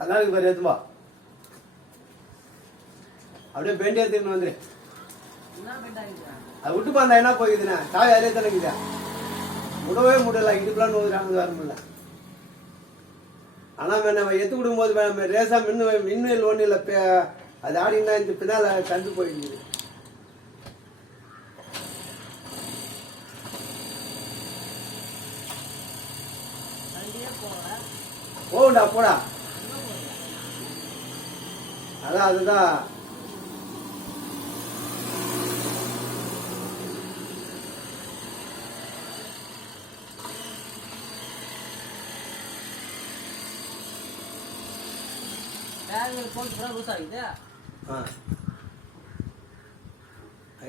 அதனால இது மாதிரி எடுத்துவா. அப்படியே பெண்டி எடுத்துன்னு வந்துரு. அது விட்டு பார்த்தா என்ன போகுதுண்ணா? சாவி அதே தலைக்குதா? விடவே முடியல, இடுப்புலாம் நோக்குறாங்க, வர முடியல. ஆனால் நம்ம எத்து கொடுக்கும்போது ரேசா மின்னுவில் ஒன்றும் இல்லை, அது ஆடினா இந்த பின்னால் கண்டு போயிடுது. போடா போடா, அதான் அதுதான்.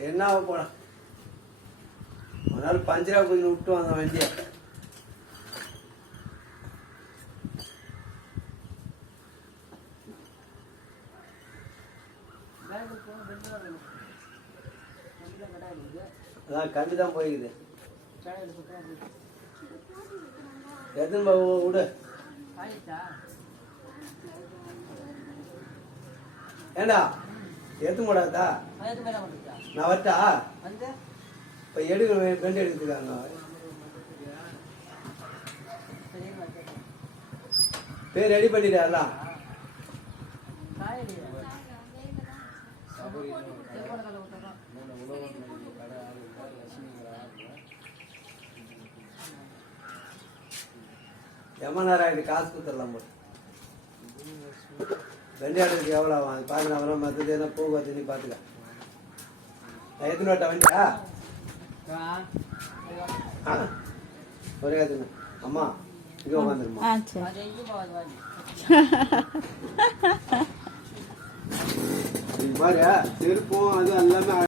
என்ன போட ஒரு நாள் பஞ்சரா கொஞ்சம் விட்டு வந்த வண்டிய. அதான் கண்டுதான் போயிக்குது. எதுன்னு விடு. ஏண்டா எத்து போடாதா? நான் வரட்டா? இப்ப எடுக்க பெண்டு எடுத்துக்காங்க. பேர் ரெடி பண்ணிட்டாரா? எவ்வளோ நேரம் ஆகிட்டு? காசு கொடுத்துடலாம் போட்டு. வண்டி ஆடுறதுக்கு எவ்வளோ ஆகும் அது பார்க்கலாம். அப்புறம் மற்றது என்ன போக்குவரத்து நீ பார்த்துக்க. நான் எத்தனை வாட்டா வண்டியா? ஒரே எதுங்க அம்மா இங்கே உட்காந்துருமா. இது மாதிரியா செருப்பும் அது எல்லாமே